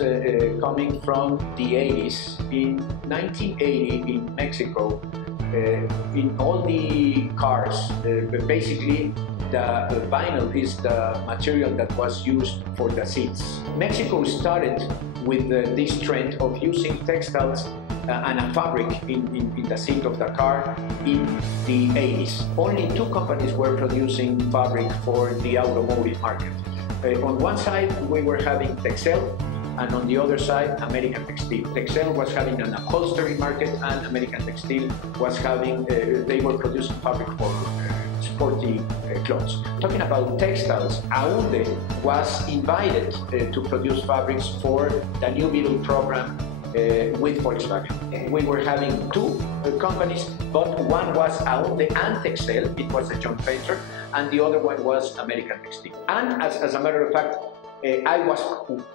is coming from the 80s. In 1980 in Mexico, in all the cars, basically the vinyl is the material that was used for the seats. Mexico started with this trend of using textiles and a fabric in the seat of the car in the 80s. Only two companies were producing fabric for the automotive market. On one side, we were having Bustextl, and on the other side, American Textil. Bustextl was having an upholstery market, and American Textil was having, they were producing fabric for sporty clothes. Talking about textiles, Aunde was invited to produce fabrics for the New Beetle program with Volkswagen. We were having two companies, but one was Aunde and Bustextl, it was a joint venture, and the other one was American Textil. And as a matter of fact, I was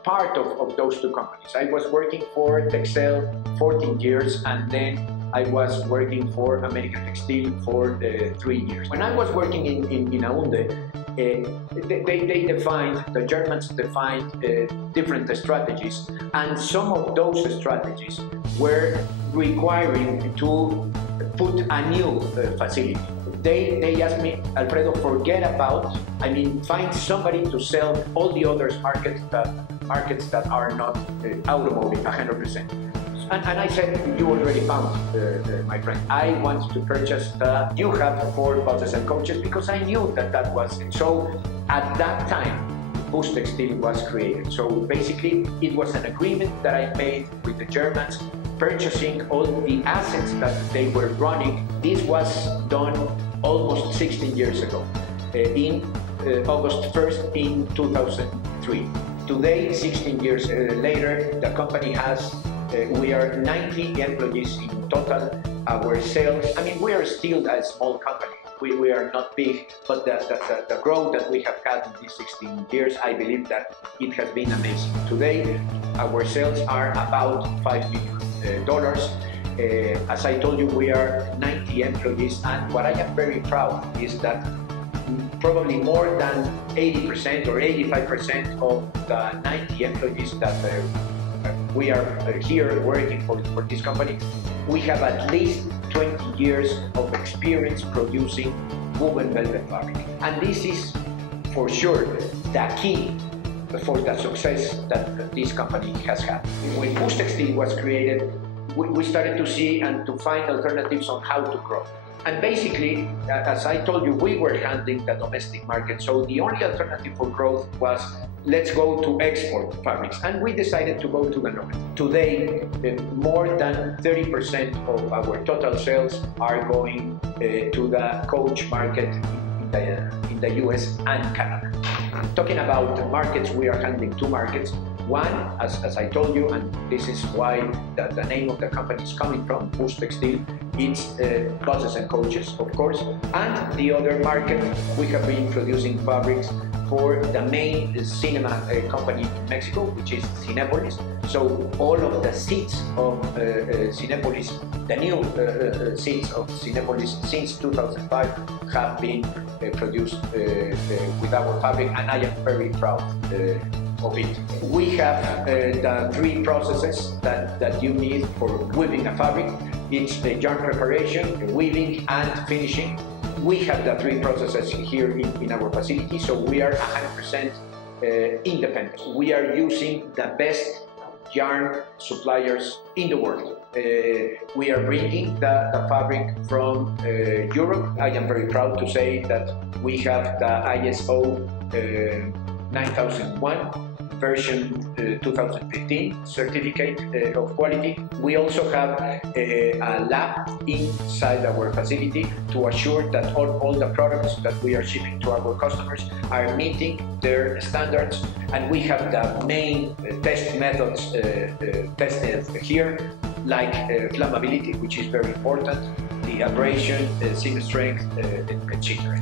part of those two companies. I was working for Bustextl 14 years, and then I was working for American Textil for 3 years. When I was working in Aunde, the Germans defined different strategies, and some of those strategies were requiring to put a new facility. They asked me, Alfredo, find somebody to sell all the other markets that are not automotive 100%. And I said, you already found, my friend. I want to purchase the you have for buses and coaches, because I knew that was it. So at that time, Bustextil was created. So basically, it was an agreement that I made with the Germans, purchasing all the assets that they were running. This was done almost 16 years ago, in August 1st in 2003. Today, 16 years later, the company has we are 90 employees in total. Our sales, we are still a small company. We are not big, but the growth that we have had in these 16 years, I believe that it has been amazing. Today, our sales are about $5 million. As I told you, we are 90 employees, and what I am very proud is that probably more than 80% or 85% of the 90 employees that we are here working for this company, we have at least 20 years of experience producing woven velvet fabric. And this is for sure the key for the success that this company has had. When Bustextil was created, we started to see and to find alternatives on how to grow. And basically, as I told you, we were handling the domestic market, so the only alternative for growth was, let's go to export fabrics, and we decided to go to the north. Today, more than 30% of our total sales are going to the coach market in the US and Canada. Talking about the markets, we are handling two markets. One, as I told you, and this is why the name of the company is coming from, Bustextil, it's buses and coaches, of course. And the other market, we have been producing fabrics for the main cinema company in Mexico, which is Cinépolis. So all of the seats of Cinépolis, the new seats of Cinépolis since 2005 have been produced with our fabric, and I am very proud of it. We have the three processes that you need for weaving a fabric. It's the yarn preparation, weaving, and finishing. We have the three processes here in our facility, so we are 100% independent. We are using the best yarn suppliers in the world. We are bringing the fabric from Europe. I am very proud to say that we have the ISO 9001 version 2015 certificate of quality. We also have a lab inside our facility to assure that all the products that we are shipping to our customers are meeting their standards, and we have the main test methods tested here, like flammability, which is very important, the abrasion, seam strength, etc.